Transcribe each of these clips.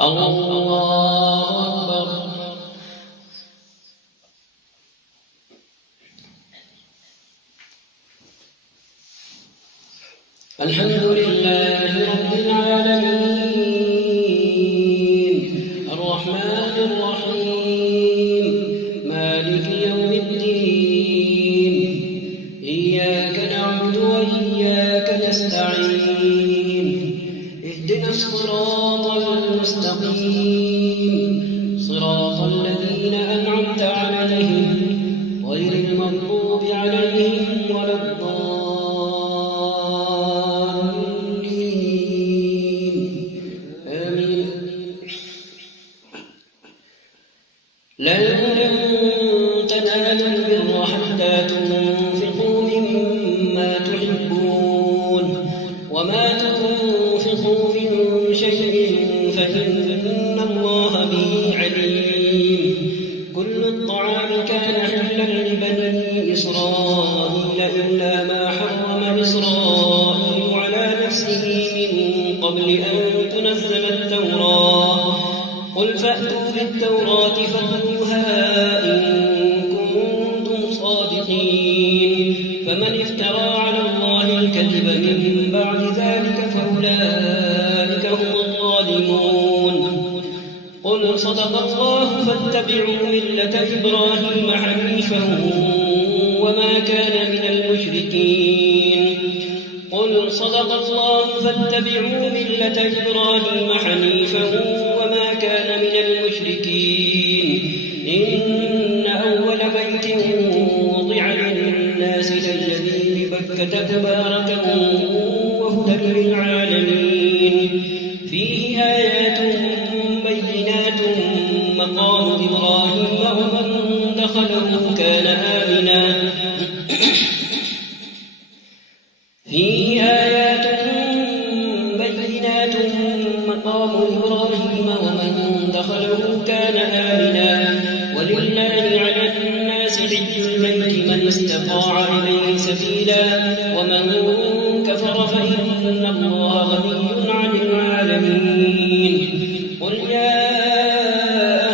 الله أكبر. الحمد لله رب العالمين الرحمن الرحيم مالك يوم الدين إياك نعبد وإياك نستعين اهدنا الصراط المستقيم صراط الذين أنعمت عليهم غير المغضوب عليهم ولا الضالين آمين. لن تنالوا البر حتى تنفقوا مما تحبون وما تنفقوا من شيء فإن الله به عليم. كل الطعام كان حلا لبني إسرائيل إلا ما حرم إسرائيل على نفسه من قبل أن تنزل التوراة. قل فأتوا بالتوراة فاتلوها إن كنتم صادقين. فمن افترى على الله الكذب من بعد ذلك فأولئك هم الظالمون. قل صدق الله فاتبعوا ملة إبراهيم حنيفا وما كان من المشركين. قل صدق الله فاتبعوا ملة إبراهيم حنيفا وما كان من المشركين. إن أول بيت وضع للناس للذي ببكة مباركا وهدى للعالمين. فيه آيات بينات مقام إبراهيم ومن دخله كان آمنا. فيه آيات بينات مقام إبراهيم ومن دخله كان آمنا. ولله على الناس حج البيت من استطاع إليه سبيلا ومن كفر فإن الله غني عن العالمين. قل يا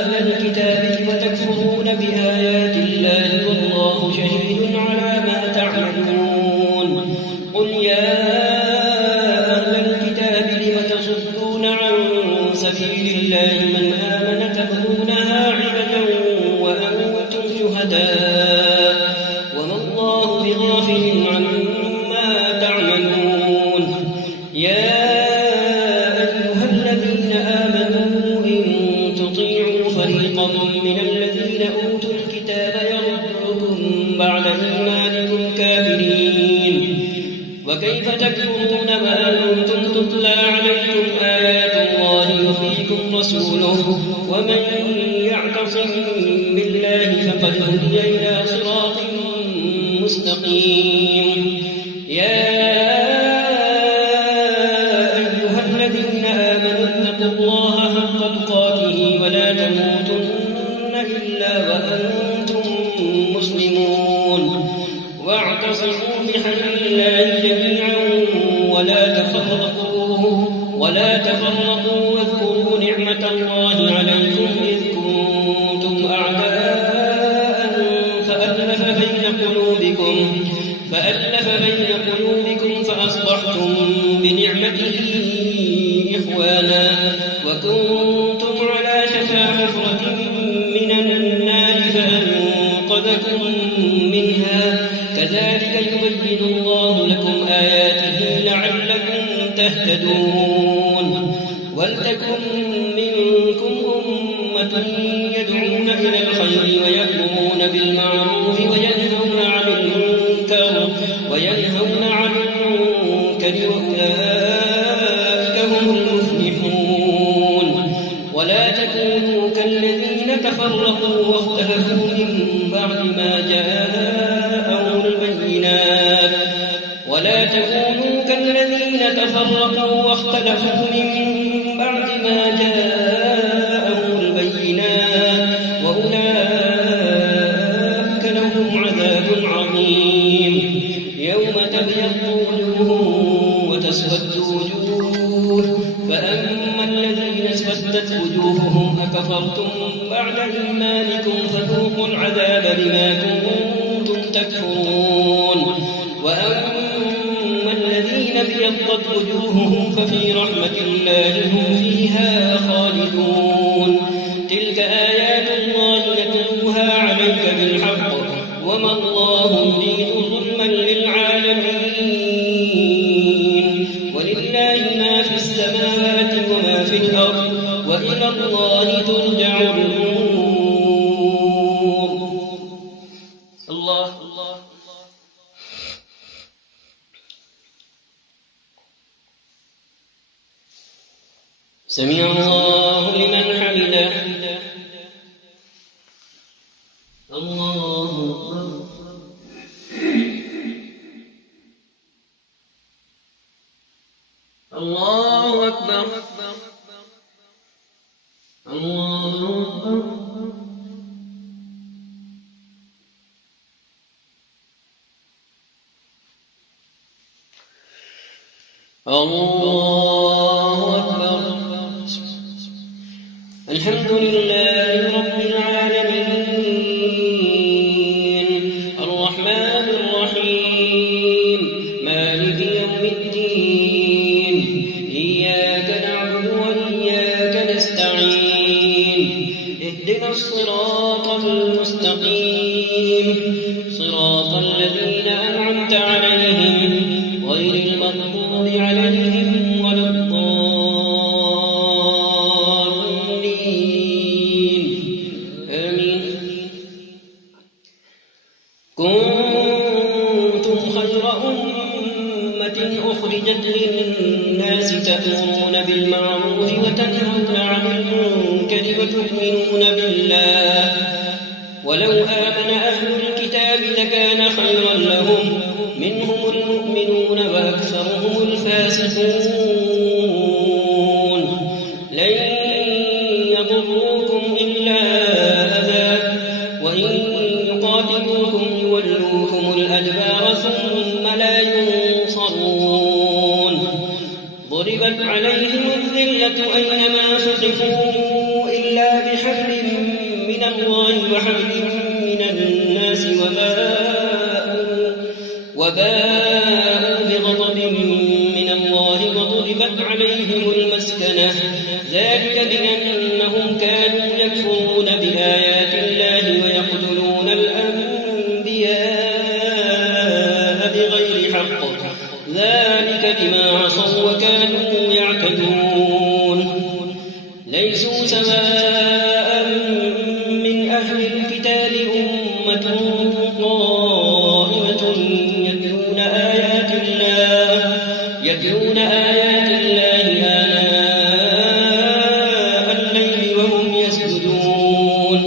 أهل الكتاب لم تكفرون بآيات الله والله شهيد على ما تعملون. قل يا أهل الكتاب لم تصدون عن سبيل الله من آمن تبغونها عوجا وأنتم شهداء وما الله بغافل عما تعملون. يا أيها الذين آمنوا إن تطيعوا فريقا من الذين أوتوا الكتاب يردوكم بعد إيمانكم كافرين. وكيف تكفرون وأنتم تتلى عليكم آيات الله وفيكم رسوله ومن يعتصم بالله فقد هدي إلى صراط مستقيم. يا أيها الذين آمنوا اتقوا الله حق تقاته ولا تموتن إلا وأنتم مسلمون. واعتصموا بحبل الله جميعا ولا تفرقوا واذكروا نعمة الله عليكم إذ كنتم أعداء فألف بين قلوبكم فأصبحتم بنعمته إخوانا وكنتم على شفا حفرة من النار فأنقذكم منها. كذلك يبين الله لكم آياته لعلكم تهتدون. ولتكن منكم أمة يدعون إلى الخير ويأمرون بالمعروف وينهون عن المنكر وأولئك هم المفلحون. ولا تكونوا كالذين تفرقوا واختلفوا من بعد ما جاءهم البينات. وأولئك لهم عذاب عظيم. يوم تبيض وجوه وتسود وجوه فأما أيها الذين اسودت وجوههم أكفرتم بعد إيمانكم فذوقوا العذاب بما كنتم تكفرون وأما الذين ابيضت وجوههم ففي رحمة الله هم فيها خالدون تلك آيات الله نتلوها عليك بالحق وما الله يريد ظلما للعالمين ولله ما في السماوات وما في الأرض وإلى الله ترجع الأمور. الله سمع الله لمن حمده. الله أكبر. الله أكبر. الله أكبر. الحمد لله رب العالمين الرحمن الرحيم مالك يوم الدين إياك نعبد وإياك نستعين اهدنا الصراط المستقيم صراط الذين أنعمت عليهم غير المغضوب عليهم ولا الضالين آمين. كنتم خير أمة أخرجت للناس تأمرون بالمعروف وتنهون عن المنكر وتؤمنون بالله ولو آمن أهل الكتاب لكان خيرا لهم منهم المؤمنون وأكثرهم الفاسقون لن يضروكم إلا أذى وإن يقاتلوكم يولوكم الأدبار ثم لا ينصرون ضربت عليهم الذلة أينما ثقفوا إلا بحبل من الله وحبل من الناس وباءوا بغضب من الله وضربت عليهم المسكنة ذلك بأنهم كانوا يكفرون بآيات الله ويقتلون الأنبياء بغير حق ذلك بما عصوا وكانوا يعتدون ليسوا سواء من أهل الكتاب أمة قائمة يتلون آيات الله آناء الليل وهم يسجدون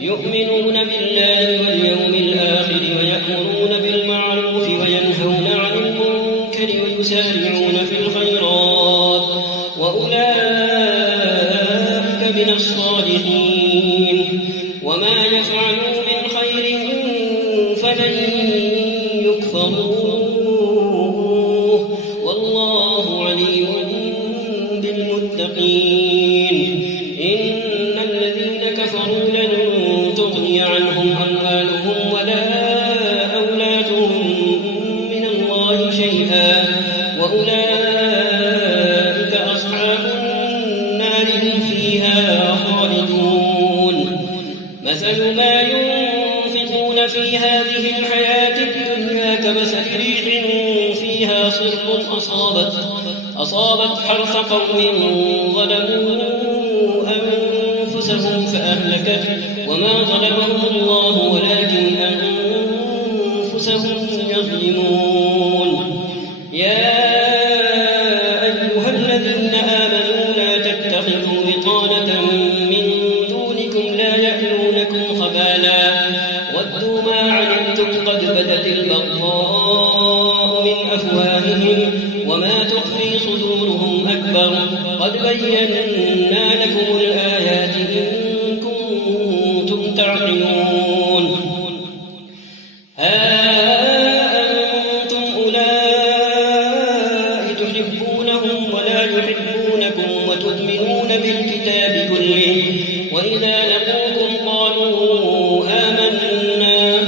يؤمنون بالله واليوم الآخر ويأمرون بالمعروف وينهون عن المنكر ويسارعون في الخيرات وأولئك من الصالحين وما يفعلوا من خير فلن يكفروه والله عليم بالمتقين إن الذين كفروا لن تغني عنهم أموالهم ولا أولادهم من الله شيئا وأولئك أصحاب النار هم فيها خالدون مثل ما ينفقون في هذه الحياة الدنيا كمثل ريح فيها صر أصابت حرث قوم ظلموا أنفسهم فأهلكت وما ظلمهم الله ولكن أنفسهم يظلمون يا أيها الذين آمنوا لا تتخذوا بطانة من دونكم لا يألونكم خبالا ودوا ما عنتم قد بدت البغضاء من أفواههم وما تخفي صدورهم أكبر قد بينا لكم الآيات إن كنتم تعقلون ها أنتم أولئك تحبونهم ولا يحبونكم وتؤمنون بالكتاب كله وإذا لقوكم قالوا آمنا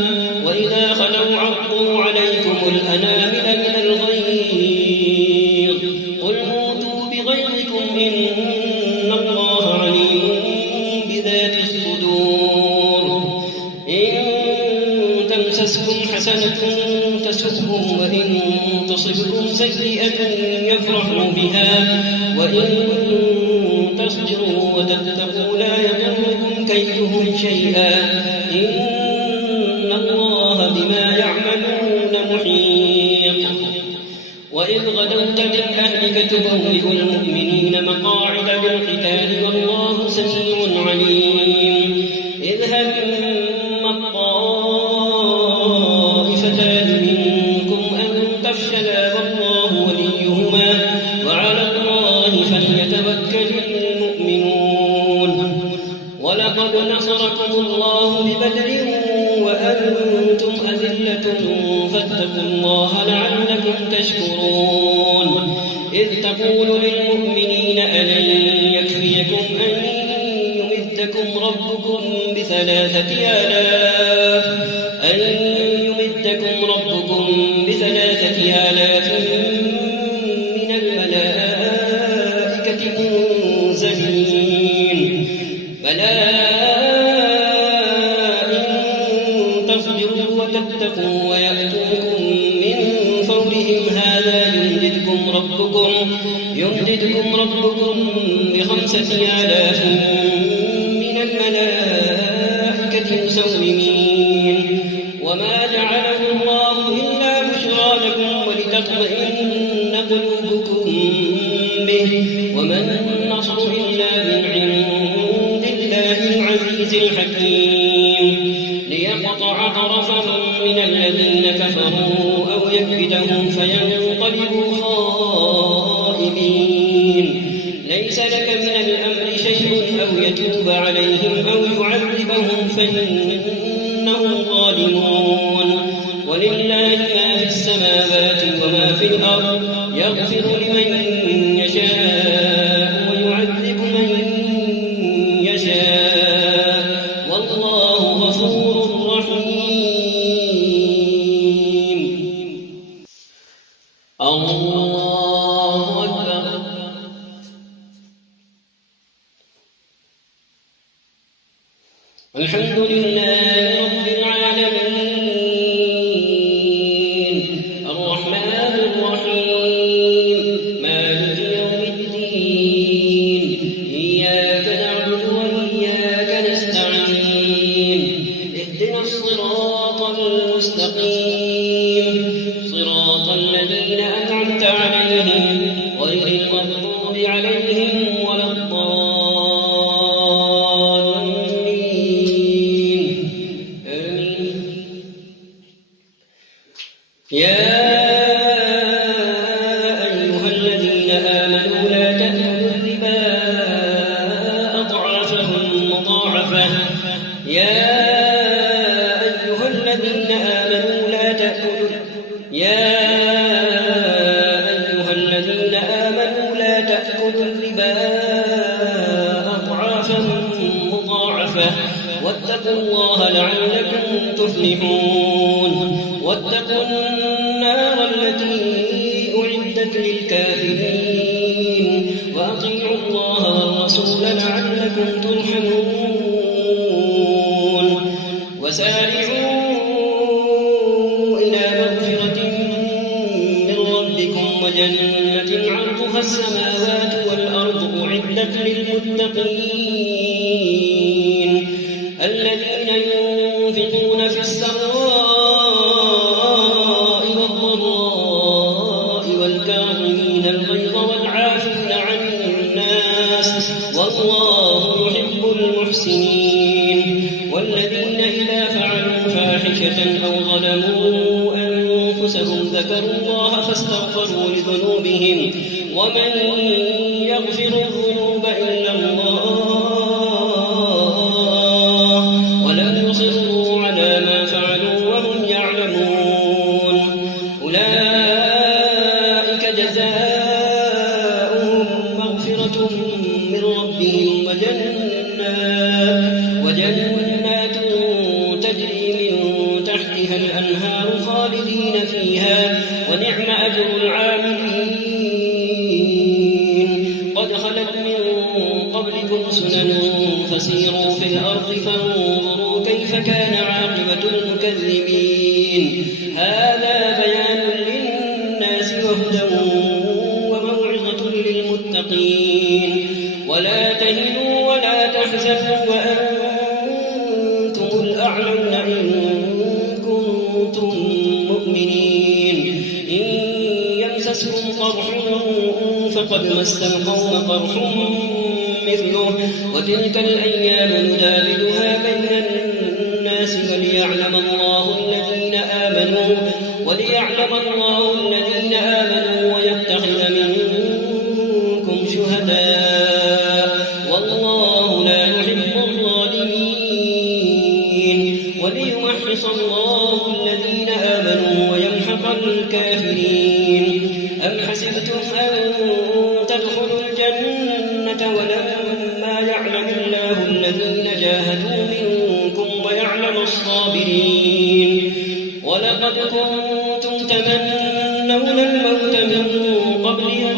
وإذا خلوا عضوا عليكم الأنامل من الغيظ قل موتوا بغيظكم إن الله عليم بذات الصدور إن تمسسكم حسنة تسؤهم وإن تصبكم سيئة يفرحوا بها وإن تصبروا وتتقوا لا يضركم كيدهم شيئا إن الله بما يعملون محيط وإذ غدوت من أهلك تبوئ المؤمنين مقاعد للقتال والله سميع عليم إذ هم الطائفتان منكم أن تفشلا والله وليهما وعلى الله فليتوكل المؤمنون ولقد نصركم الله ببدر وأنتم أذلة فاتقوا الله لعلكم تشكرون إذ تقول للمؤمنين ألن يكفيكم أن يمدكم ربكم بثلاثة آلاف من الملائكة منزلين بلى إن تصبروا وتتقوا ويأتوكم من فورهم هذا يمددكم ربكم ب5,000 من الملائكة مسومين وما جعله الله إلا بشرى لكم ولتطمئن قلوبكم به وما النصر إلا من عند الله العزيز الحكيم ليقطع طرفا من الذين كفروا أو يكبدهم فينقلبوا خائبين ليس لك من الأمر شيء أو يتوب عليهم أو يعذبهم فإنهم ظالمون ولله ما في السماوات وما في الأرض يغفر لمن يشاء ويعذب من يشاء والله غفور رحيم الله أكبر الحمد لله رب العالمين الرحمن الرحيم مالك يوم الدين إياك نعبد وإياك نستعين اهدنا الصراط المستقيم صراط الذين أنعمت عليهم غير المغضوب عليهم ولا الضالين آمين يا أيها الذين آمنوا لا تأكلوا الربا أضعافا مضاعفة يا أيها الذين آمنوا لا تأكلوا الربا أضعافا مضاعفة واتقوا الله لعلكم تفلحون واتقوا النار التي أعدت للكافرين وأطيعوا الله والرسول لعلكم ترحمون وسارعوا إلى مغفرة من ربكم وجنة عرضها السماوات والأرض أعدت للمتقين الذين ينفقون في السراء والضراء والكاظمين الغيظ والعافين عن الناس والله يحب المحسنين والذين إذا فعلوا فاحشة أو ظلموا أنفسهم ذكروا الله فاستغفروا لذنوبهم ومن يغفر الذنوب إلا الله ولم يصروا على ما فعلوا وهم يعلمون أولئك جزاؤهم مغفرة من ربهم خلت من قبلكم سنن فسيروا في الأرض فانظروا كيف كان عاقبة المكذبين هذا بيان للناس وهدى وموعظة للمتقين ولا تهنوا ولا تحزنوا وأنتم الأعلون إن كنتم مؤمنين إن يمسسكم قرح فقد مس القوم قرح مثله وتلك الأيام نداولها بين الناس وليعلم الله الذين آمنوا ويتخذ منكم شهداء والله لا يحب الظالمين وليمحص الله الذين آمنوا ويمحق الكافرين أم حسبتم أن تدخلوا الجنة ولما يعلم الله الذين جاهدوا منكم ويعلم الصابرين ولقد كنتم تمنون الموت من قبل أن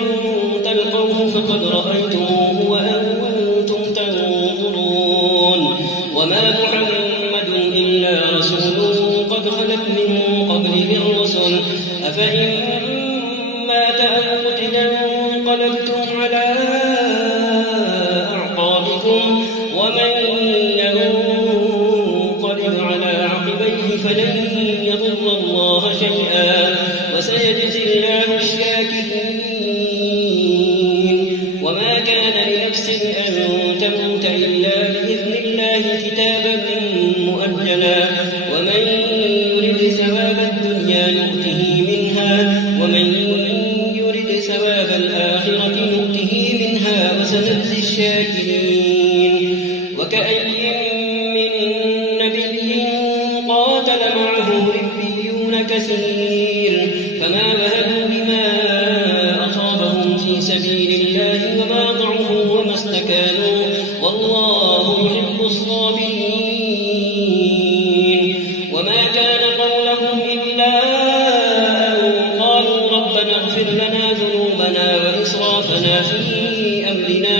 تلقوه فقد رأيتموه وأنتم تنظرون وما محمد إلا رسول قد خلت من قبله الرسل أفإن مات أو قتل انقلبتم على أعقابكم ومن ينقلب على عقبيه فلن يضر الله شيئا وسيجزي الله الشاكرين وما كان لنفس أن تموت إلا بإذن الله كتابا مؤجلا ومن يرد ثواب الدنيا نؤته منها ومن يرد ثواب الآخرة نؤته منها وسنجزي الشاكرين وكأي من نبي قاتل معه ربيون كثير فما وهنوا لما أصابهم في سبيل الله وما ضعفوا وما استكانوا والله يحب الصابرين وما كان قولهم إلا أن قالوا ربنا اغفر لنا ذنوبنا وإسرافنا في أمرنا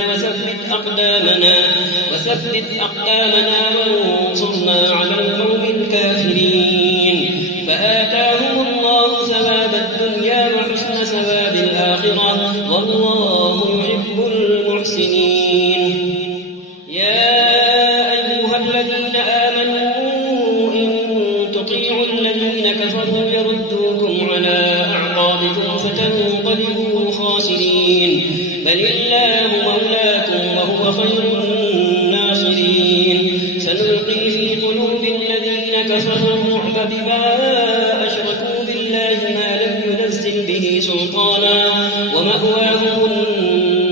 وثبت أقدامنا وانصرنا على القوم الكافرين فآتاهم الله ثواب الدنيا وحسن ثواب الآخرة والله يحب المحسنين يا أيها الذين آمنوا إن تطيعوا الذين كفروا يردوكم على أعقابكم فتنقلبوا خاسرين بل الله مولاكم وهو خير الناصرين سنلقي في قلوب الذين كفروا الرعب بما أشركوا بالله ما لم ينزل به سلطانا ومأواهم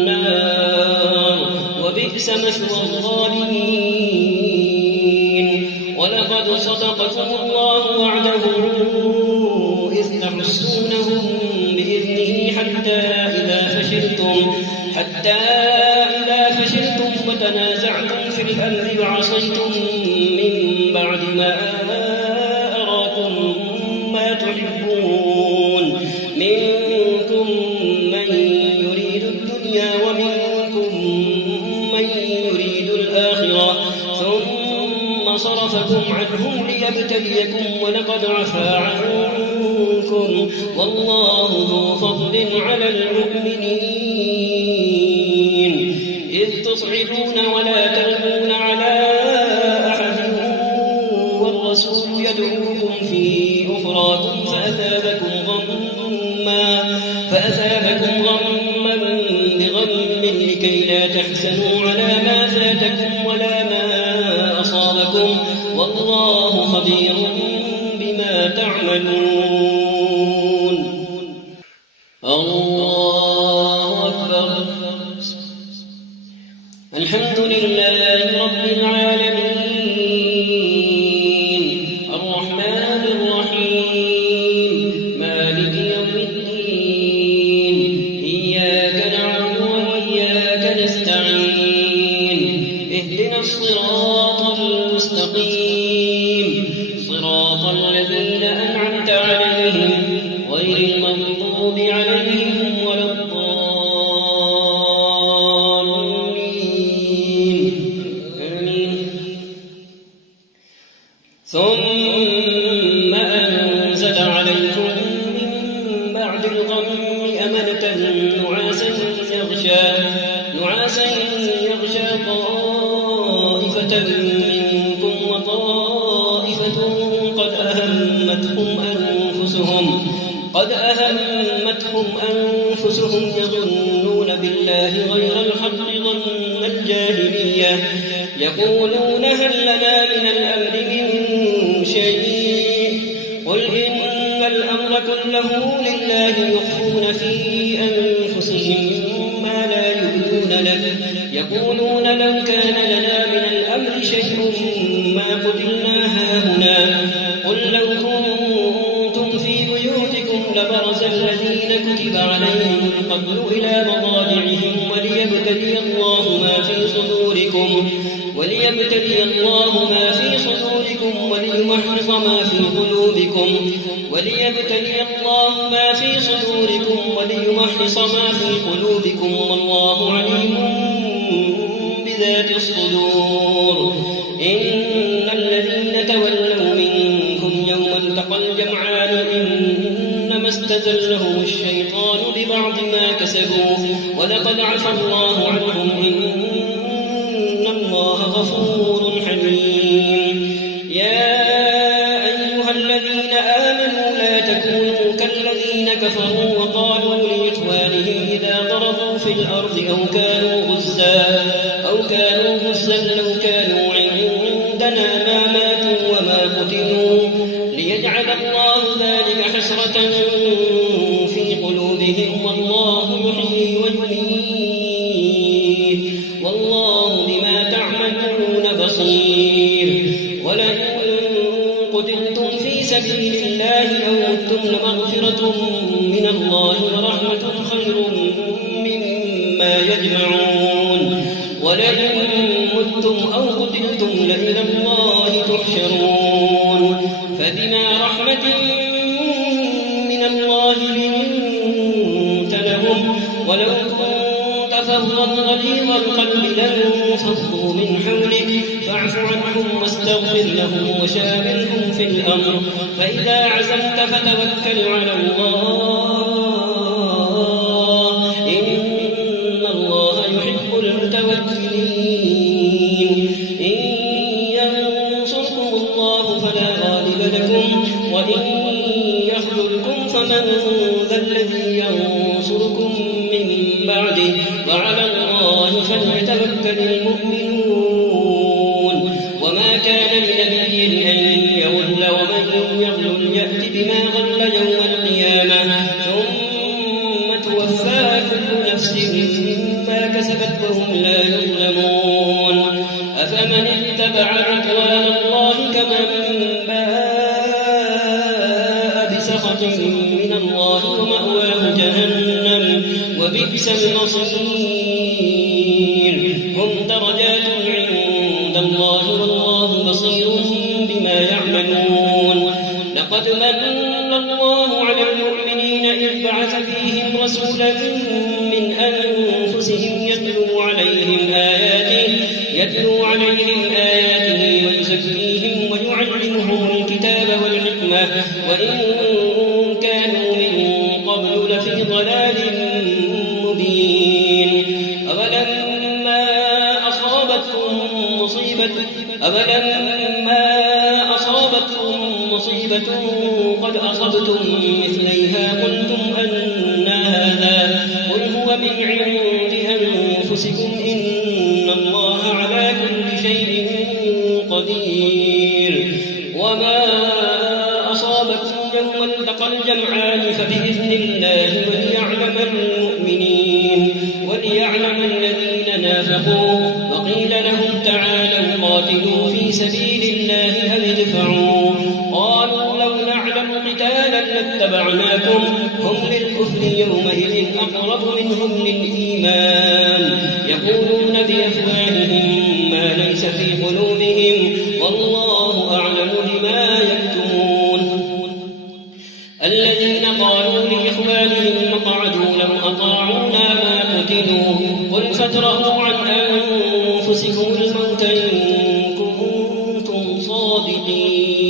النار وبئس مثوى الظالمين ولقد صدقكم الله وعده إذ تحسونهم بإذنه حتى إذا فشلتم وتنازعتم في الأمر وعصيتم من بعد ما أراكم ما تحبون منكم من يريد الدنيا ومنكم من يريد الآخرة ثم صرفكم عنهم ليبتليكم ولقد عفا عنكم والله ذو فضل على المؤمنين إذ تصعدون ولا تلقون على أحد والرسول يدعوكم في أخراكم فأثابكم غما بغم لكي لا تحزنوا على ما فاتكم ولا ما أصابكم والله خبير بما تعملون الله أكبر الحمد لله رب العالمين الرحمن الرحيم مالك يوم الدين إياك نعبد وإياك نستعين اهدنا الصراط المستقيم صراط الذين أنعمت عليهم غير المغضوب عليهم ولا الضالين ثم أنزل عليكم من بعد الغم أمنة نعاسا يغشى طائفة منكم وطائفة قد أهمتهم أنفسهم يظنون بالله غير الحق ظن الجاهلية يقولون هل لنا من الأمر من شيء قل إن الأمر كله لله يخفون في أنفسهم ما لا يبدون لك يقولون لو كان لنا من الأمر شيء ما قتلنا هاهنا قل لو كنتم في بيوتكم لبرز الذين كتب عليهم القتل إلى مضاجعهم وليبتلي الله ما في صدوركم وليمحص ما في قلوبكم والله عليم بذات الصدور إن الذين تولوا منكم يوم التقى الجمعان إنما استزلهم الشيطان ببعض ما كسبوا ولقد عفى الله عنهم إن الله غفور حليم يا أيها الذين آمنوا لا تكونوا كالذين كفروا وقالوا لإخوانهم إذا ضربوا في الأرض أو كانوا غزا لو كانوا عندنا ما ماتوا وما قتلوا ليجعل الله ذلك حسرة في قلوبهم والله يحيي ويميت والله بما تعملون بصير ولئن قتلتم في سبيل الله أو متم لمغفرة من الله ورحمة خير مما يجمعون ولئن متم أو قتلتم لإلى الله تحشرون فبما رحمة من الله لنت لهم ولو كنت فظا غليظ القلب لانفضوا من حولك فاعف عنهم واستغفر لهم وشاورهم في الأمر فإذا عزمت فتوكل على الله إن الله يحب المتوكلين إن ينصركم الله فلا غالب لكم وإن يخذلكم فمن ذا الذي ينصركم من بعده وعلى الله فليتوكل المؤمنون وما كان لنبي أن يغل ومن يغل يأت بما غل يوم القيامة ثم توفى كل نفس ما كسبت وهم لا يظلمون أفمن اتبع رضوان الله كمن باء بسخط من الله ومأواه جهنم وبئس المصير هم درجات عند الله والله بصير بما يعملون لقد من الله على المؤمنين إذ بعث فيهم رسولا من أنفسهم يتلو عليهم آياته ويزكيهم ويعلمهم الكتاب والحكمة وإن كانوا من قبل لفي ضلال مبين أولما أصابتكم مصيبة قد أصبتم مثليها قلتم أنى هذا قل هو من عند أنفسكم إن الله على كل شيء قدير وما أصابكم يوم التقى الجمعان فبإذن الله وليعلم الذين نافقوا وقيل لهم تعالوا قاتلوا في سبيل الله أو ادفعوا قالوا لو نعلم قتالا لاتبعناكم هم للكفر يومئذ أقرب منهم للإيمان يقولون بأفواههم ما ليس في قلوبهم والله أعلم بما يكتمون الذين قالوا لإخوانهم اقعدوا لو أطاعونا ما قتلوا قل فادرءوا عن أنفسكم الموت إن كنتم صادقين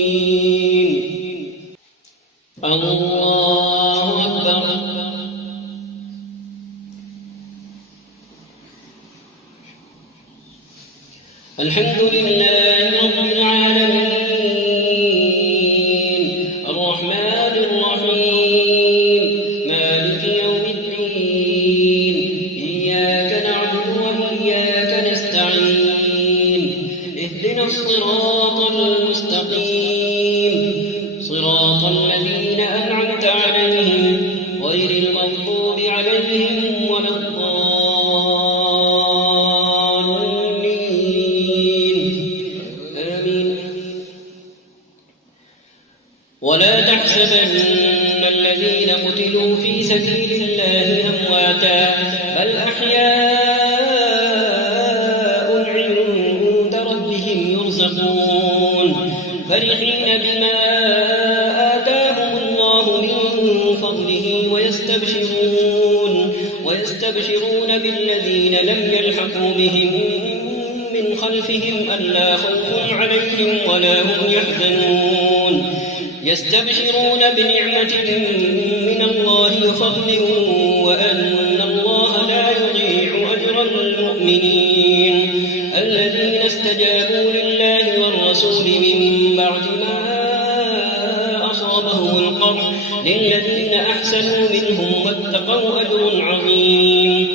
الحمد لله رب العالمين الرحمن الرحيم مالك يوم الدين إياك نعبد وإياك نستعين اهدنا الصراط المستقيم صراط الذين أنعمت عليهم غير المغضوب عليهم ولا ولا تحسبن الذين قتلوا في سبيل الله أمواتا بل أحياء عند ربهم يرزقون فرحين بما آتاهم الله من فضله ويستبشرون بالذين لم يلحقوا بهم من خلفهم ألا خوف عليهم ولا هم يحزنون يستبشرون بنعمة من الله وفضل وأن الله لا يضيع أجر المؤمنين الذين استجابوا لله والرسول من بعد ما أصابهم القرح للذين أحسنوا منهم واتقوا أجر عظيم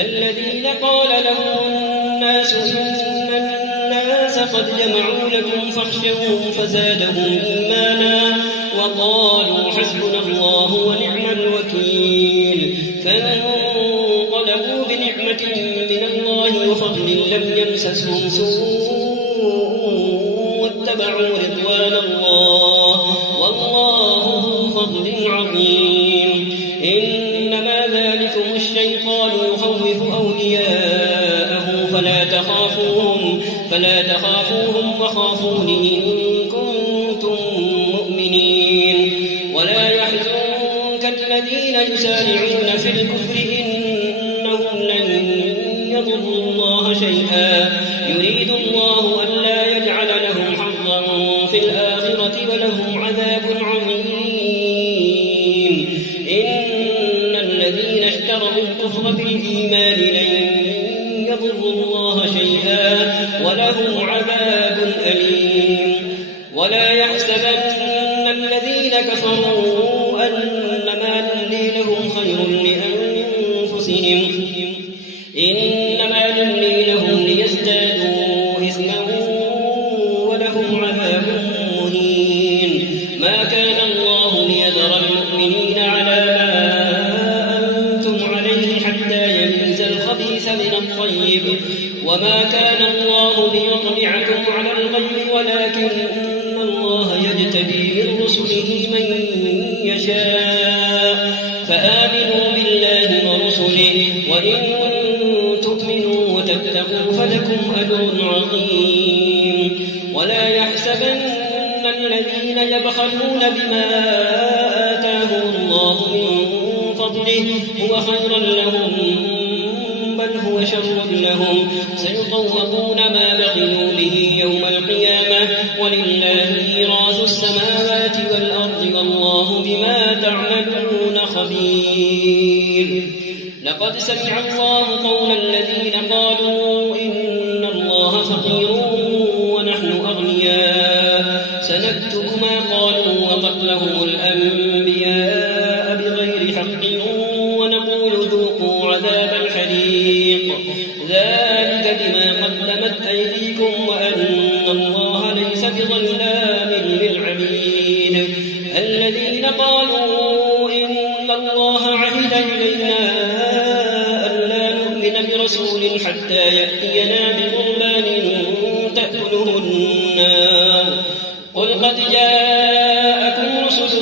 الذين قال لهم الناس إن الناس قد جمعوا لكم فاخشوهم فزادهم إيمانا وقالوا حسبنا الله ونعم الوكيل فانقلبوا بنعمة من الله وفضل لم يمسسهم سوء واتبعوا رضوان الله والله ذو فضل عظيم إنما ذلكم الشيطان يخوف أولياءه فلا تخافوهم وخافون إن كنتم مؤمنين ولا يحزنك الذين يسارعون في الكفر إنهم لن يضروا الله شيئا يريد الله ألا يجعل لهم حظا في الآخرة ولهم عذاب عظيم إن الذين اشتروا الكفر بالإيمان لن يضروا الله شيئا ولهم عذاب أليم ولا يحسبن الذين كفروا أنما نملي لهم خير لأنفسهم إنما نملي لهم ليزدادوا إثما ولهم عذاب مهين ما كان الله ليذر المؤمنين على ما أنتم عليه حتى يميز الخبيث من الطيب وما كان الله ليطلعكم على الغيب ولكن الله يجتبي من رسله من يشاء فآمنوا بالله ورسله وإن تؤمنوا وتتقوا فلكم أجر عظيم ولا يحسبن الذين يبخلون بما آتاهم الله من فضله هو خيرا لهم بل هو شر لهم سيطوقون ما بخلوا به يوم القيامة ولله ميراث السماوات والأرض والله بما تعملون خبير لقد سمع الله قول الذين قالوا إن الله فقير ونحن أغنياء سنكتب ما قالوا وقتلهم الأنبياء بغير حق ونقول ذوقوا عذاب الحريق ذلك بما قدمت أيديكم وأن الله ليس بظلام للعبيد الذين قالوا إن الله عهد إلينا ألا نؤمن برسول حتى يأتينا بقربان تأكله النار قل قد جاءكم رسل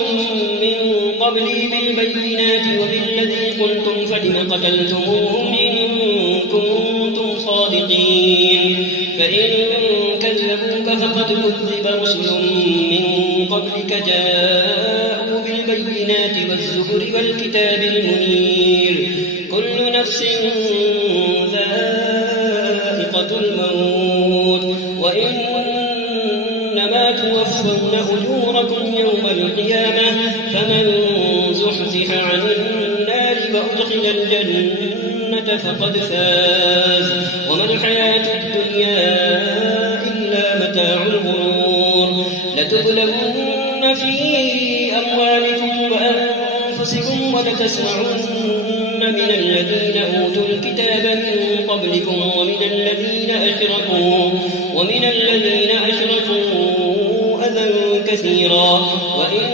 من قبلي بالبينات وبالذي قلتم فلم قتلتموهم إن كنتم صادقين فإن كذبوك فقد كذب رسل من قبلك جاءوا بالبينات والزبر والكتاب المنير كل نفس ذائقة الموت وإنما توفون أجوركم يوم القيامة فمن زحزح عن النار يدخل الجنة فقد فاز وما الحياة الدنيا إلا متاع الغرور لتبلغن في أموالكم وأنفسكم ولتسمعن من الذين أوتوا الكتاب من قبلكم ومن الذين أشركوا أذى كثيرا وإن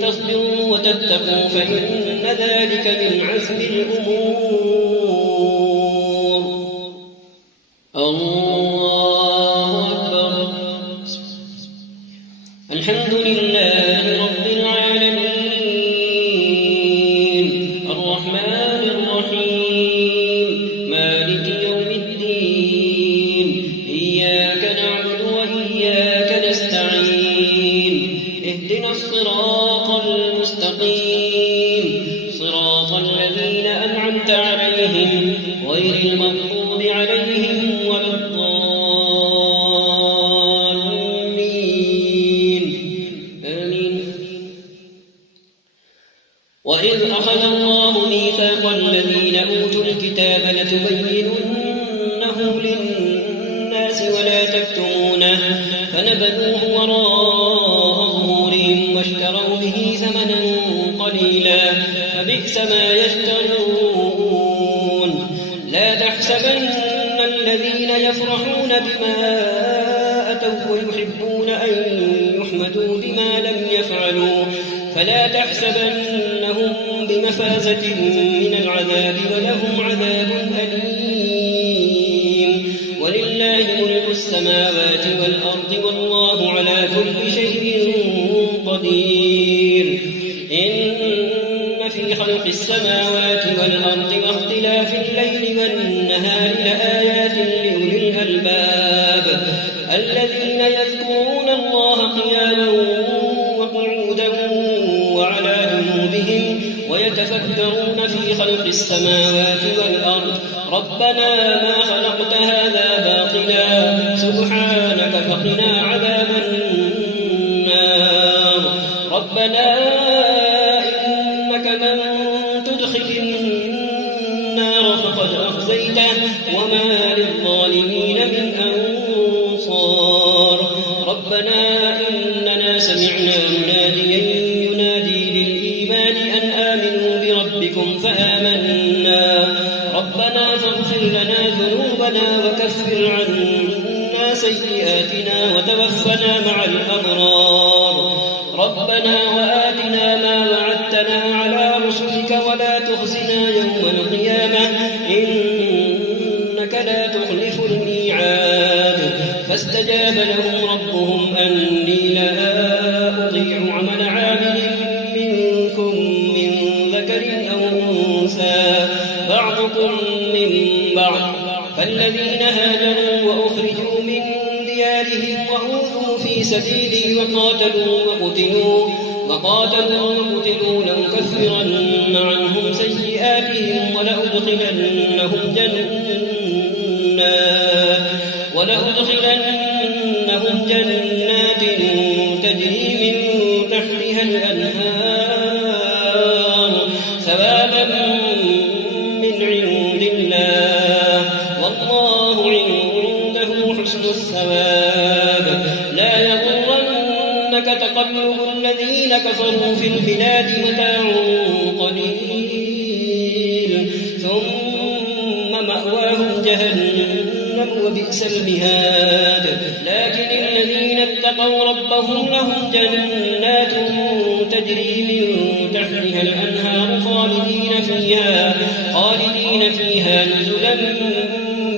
تصبروا وتتقوا فإن ذلك من عزم الأمور. الله أكبر. الحمد لله رب العالمين الرحمن الرحيم مالك يوم الدين إياك نعبد وإياك نستعين اهدنا الصراط المستقيم صراط الذين أنعمت عليهم غير المغضوب عليهم ولا الضالين آمين. وإذ أخذ الله ميثاق الذين أوتوا الكتاب لتبيننه للناس ولا تكتمونه فنبذوه وراء ظهورهم واشتروا به ثمنا قليلا فبئس ما يشترون. لا تحسبن الذين يفرحون بما أتوا ويحبون أن يحمدوا بما لم يفعلوا فلا تحسبنهم بمفازة من العذاب ولهم عذاب أليم. ولله ملك السماوات والأرض والله على كل شيء قدير. إن في خلق السماوات والأرض واختلاف الليل والنهار لآيات لأولي الألباب الذين يذكرون الله قياما وقعودا وعلى جنوبهم ويتفكرون في خلق السماوات والأرض ربنا ما خلقت هذا باطلا سبحانك فقنا عذاب النار. ربنا إنك من تدخل النار فقد أخزيته وما للظالمين من أنصار. ربنا إننا سمعنا مناديا ينادي للإيمان أن آمنوا بربكم فآمنا ربنا فاغفر لنا ذنوبنا وكفر عنا سيئاتنا وتوفنا مع الأبرار. ربنا وآتنا ما وعدتنا على رسلك ولا تخزنا يوم القيامة إنك لا تخلف الميعاد. فاستجاب لهم ربهم أني لا أضيع عمل عامل منكم من ذكر أو أنثى بعضكم من بعض فالذين هاجروا وأخرجوا من ديارهم وأوذوا في سبيلي وقاتلوا وقتلوا لأكفرن عنهم سيئاتهم ولأدخلنهم جنات تجري من تحتها الأنهار ثوابا من عند الله والله عنده حسن الثواب. لا يغرنك تقلب الذين كفروا في البلاد متاع قليل ثم مأواهم جهنم وبئس المهاد. لكن الذين اتقوا ربهم لهم جنات تجري من تحتها الأنهار خالدين فيها نزلا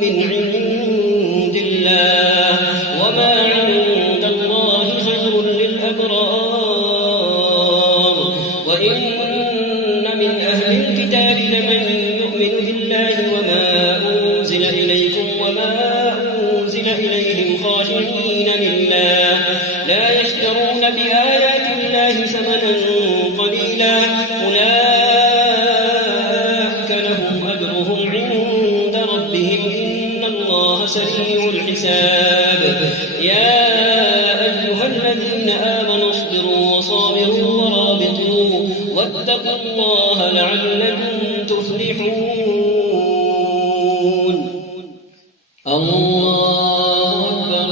من عند الله وما عند الله خير للأبرار. وإن من أهل الكتاب لمن يؤمن بالله وما أنزل إليكم وما أنزل إليهم خاشعين لله لا يشترون بآيات الله ثمنا قليلا أولئك لهم أجرهم عند ربهم إن الله سريع الحساب. يا أيها الذين آمنوا اصبروا وصابروا ورابطوا واتقوا الله لعلكم تفلحون. الله أكبر.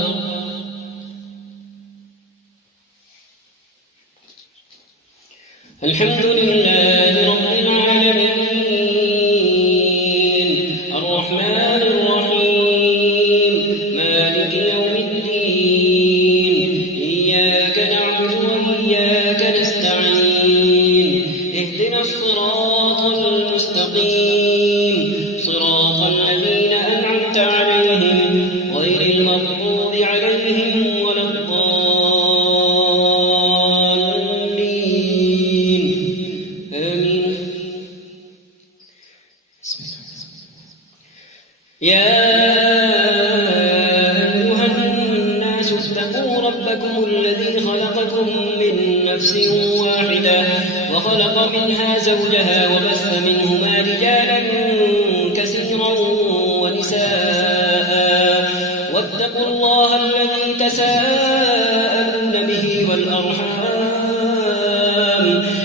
الحمد لله رب العالمين الرحمن الرحيم مالك يوم الدين إياك نعبد وإياك نستعين اهدنا الصراط المستقيم صراط الذين أنعمت عليهم غير المغضوب عليهم ولا الضالين آمين. يا أيها الناس اتقوا ربكم الذي خلقكم من نفس واحدة وخلق منها زوجها وبث منهما رجالا كثيرا ونساء واتقوا الله الذي تساءلون به والأرحام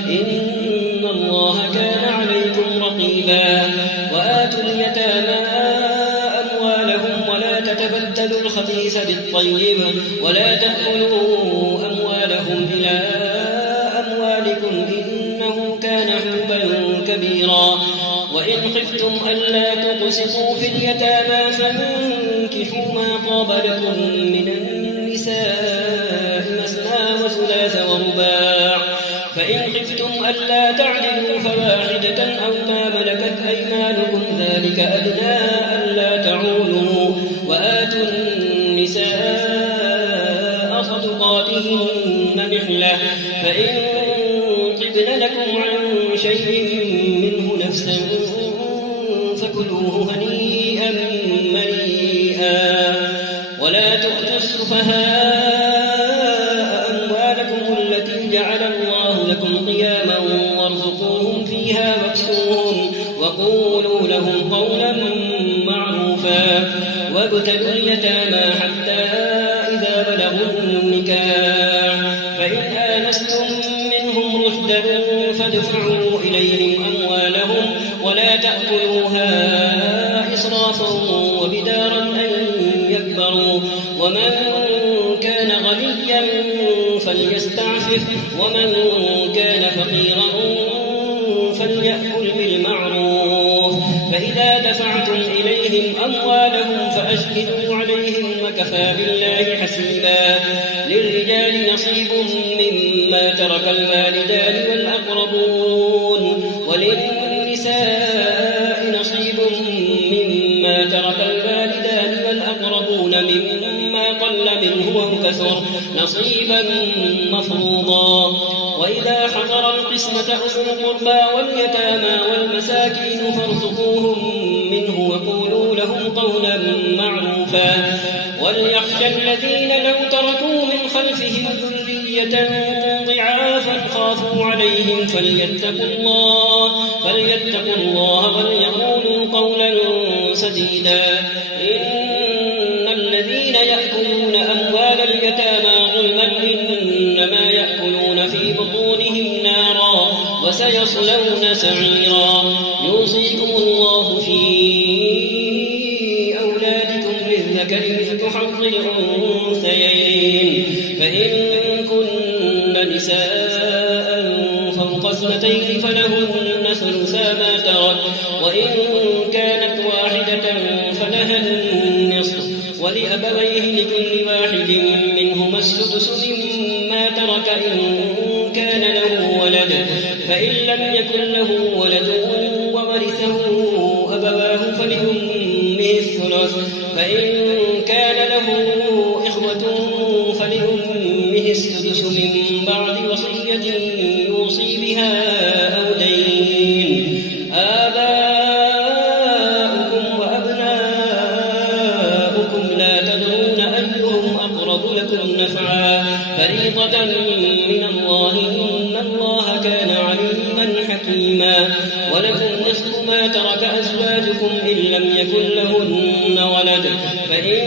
إن الله كان عليكم رقيبا. وآتوا اليتامى أموالهم ولا تتبدلوا الخبيث بالطيب ولا تأكلوا أموالهم إلى أموالكم إنه كان حبا كبيرا. وإن خفتم ألا تقسطوا في اليتامى فانكحوا ما طاب لكم من النساء مثنى وثلاث ورباع فإن خفتم ألا تعدلوا فواحدة أو ما ملكت أيمانكم ذلك أدنى ألا تعولوا. وآتوا النساء صدقاتهن نحلة فإن طبن لكم عن شيء منه نفسا فكلوه هنيئا مريئا. ولا تؤتوا السفهاء أموالكم التي جعل الله لكم قياما وارزقوهم فيها واكسوهم وقولوا لهم قولا معروفا. وابتلوا اليتامى حتى إذا بلغوا النكاح فإن آنستم منهم رشدا فادفعوا إليهم أموالهم ولا تأكلوها إسرافا وبدارا أن يكبروا. ومن كان غنيا فليستعفف ومن كان فقيرا فليأكل بالمعروف. فإذا دفعتم إليهم أموالهم فأشهدوا عليهم وكفى بالله حسيبا. للرجال نصيب مما ترك الوالدان والأقربون وللنساء نصيب مما ترك الوالدان والأقربون مما قل منه وكثر نصيبا مفروضا. وإذا حضر القسمة أولو القربى واليتامى والمساكين فارزقوهم منه وقولوا لهم قولا معروفا. وليخشى الذين لو تركوا من خلفهم ذرية ضعافا خافوا عليهم فليتقوا الله وليقولوا قولا سديدا. إن الذين يأكلون أموال اليتامى ظلما إنما يأكلون في بطونهم نارا وسيصلون سعيرا. يوصيكم الله في أولادكم للذكر مثل حظ الأنثيين فإن كن نساء فوق اثنتين فلهن ثلثا ما ترك وإن كانت واحدة فلها النصف ولأبويه لكل واحد منهما السدس مما ترك إن كان له ولد فإن لم يكن له ولد وورثه أبواه فلأمه الثلث فإن كان له إخوة فلأمه السدس من بعد وصية يوصي بها أو دين. آباؤكم وأبناؤكم لا تدرون أيهم أقرب لكم نفعا فريضة من الله إن الله كان عليما حكيما. ولكم نصف ما ترك أزواجكم إن لم يكن لهن ولد فإن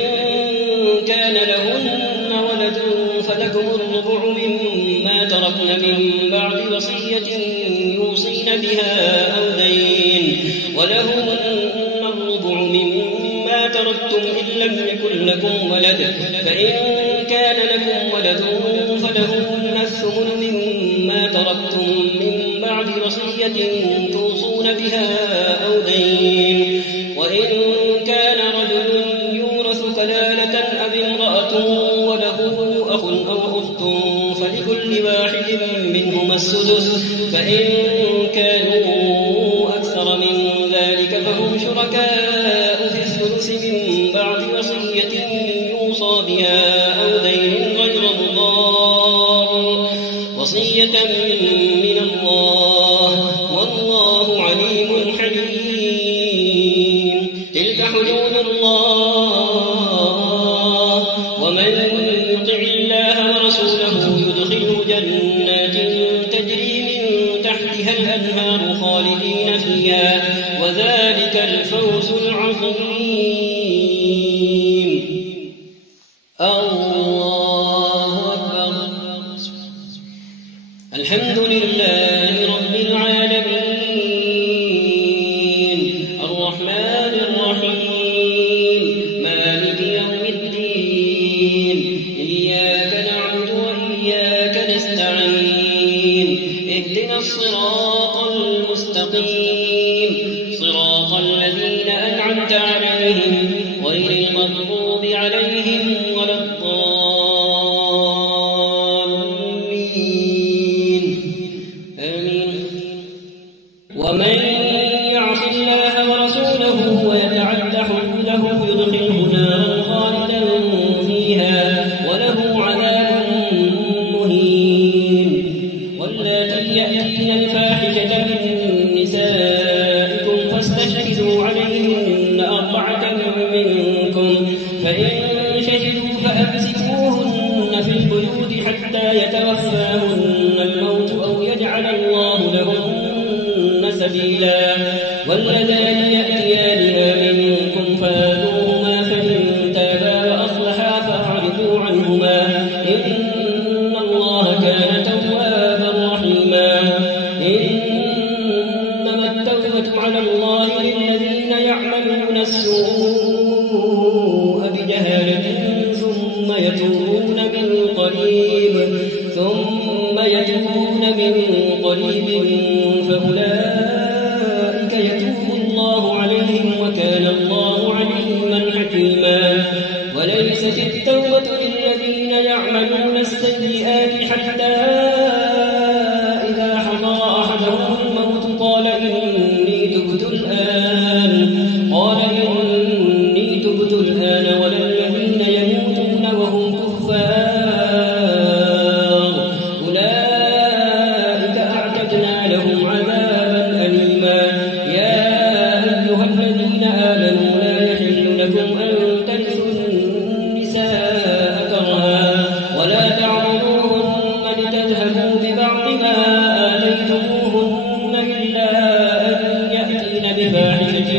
كان لهن ولد فلكم الربع مما تركن من بعد وصية يوصين بها أو دين ولهن الربع مما تركتم إن لم يكن لكم ولد فإن كان لكم ولد فلهن الثمن مما تركتم من بعد وصية توصون بها أو دين وإن كان رجل يورث كلالة أو امرأة وله أخ أو أخت فلكل واحد منهما السدس فإن كانوا أكثر من ذلك فهم شركاء في الثلث من بعد وصية يوصى بها أو دين غير مضار وصية من الله والله عليم حليم. تلك حدود الله ومن يطع الله ورسوله يدخله جنات تجري من تحتها الأنهار خالدين فيها وذلك الفوز العظيم. الله أكبر. الحمد لله رب العالمين الرحمن الرحيم مالك يوم الدين إياك نعبد وإياك نستعين اهدنا الصراط المستقيم صراط الذين أنعمت عليهم غير المغضوب عليهم ولا الضالين آمين. ومن يعص الله ورسوله ويتعد حدوده يدخله نارا خالدا فيها وله عذاب مهين. واللاتي يأتين الفاحشة من نسائكم فاستشهدوا عليهن 4 منكم فإن شهدوا فأمسكوهن في البيوت حتى يتوفاهن الموت أو يجعل الله لهن سبيلا. واللذان يأتيانها منكم فآذوهما فإن تابا وأصلحا فأعرضوا عنهما إن الله كان توابا رحيما. إنما التوبة على الله للذين يعملون السوء بجهالة ثم يتوبون من قريب فأولئك يتوب الله عليهم وكان الله عليما حكيما. وليست التوبة للذين يعملون السيئات حتى إذا حضر أحدهم الموت قال إني تبت الآن ولا الذين يموتون وهم كفار أولئك أعتدنا لهم عذابا أليما. يا أيها الذين آمنوا لا يحل لكم أن ترثوا النساء كرها ولا تعضلوهن لتذهبوا ببعض ما آتيتموهن إلا أن يأتين بفاحشة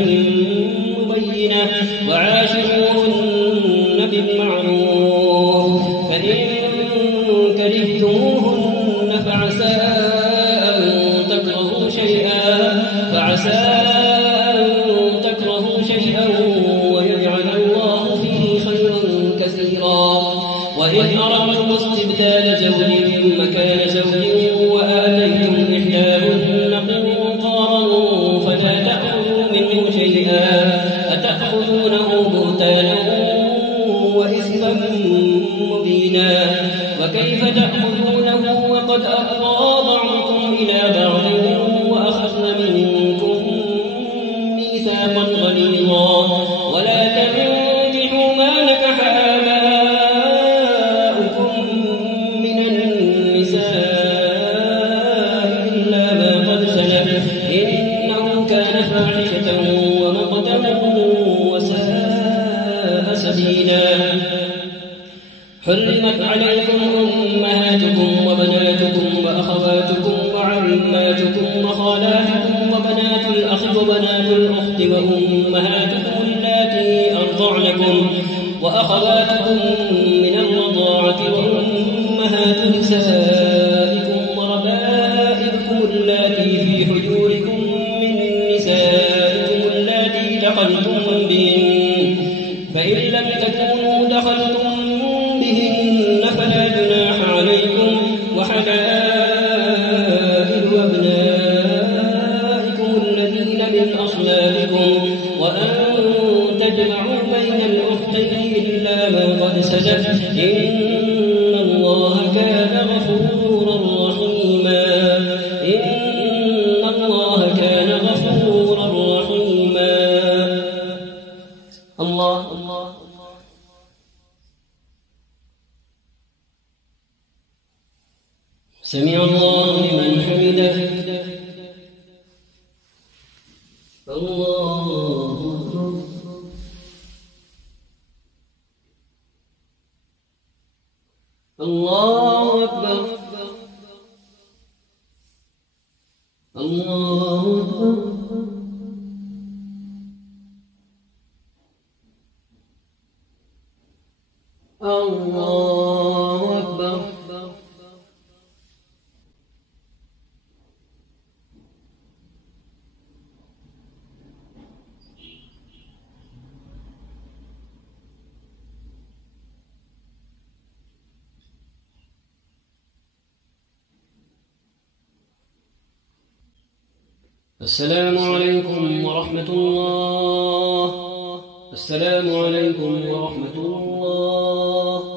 مبينة وعاشروهن بالمعروف فإن كرهتموهن فعسى أن تكرهوا شيئا ويجعل الله فيه خيرا كثيرا. وإن أردتم استبدال زوج مكان زوج وآتيتم إحداهن قنطارا فلا تأخذوا منه شيئا أتأخذونه بهتانا وإثما مبينا. وكيف تأخذونه وقد أفضى بعضكم إلى بعض وأخذن منكم ميثاقا غليظا. ولا تنكحوا ما نكح آباؤكم من النساء إلا ما قد سلف إنه كان فاحشة ومقتا وساء سبيلا. حرمت عليكم أمهاتكم وبناتكم وأخواتكم وعماتكم وخالاتكم وبنات الأخ وبنات الأخت وأمهاتكم اللاتي أرضعنكم وأخواتكم من الرضاعة وأمهات نسائكم إن الله كان غفورا رحيما. الله سمع الله لمن حمده. الله أكبر. الله أكبر. الله أكبر. السلام عليكم ورحمة الله. السلام عليكم ورحمة الله.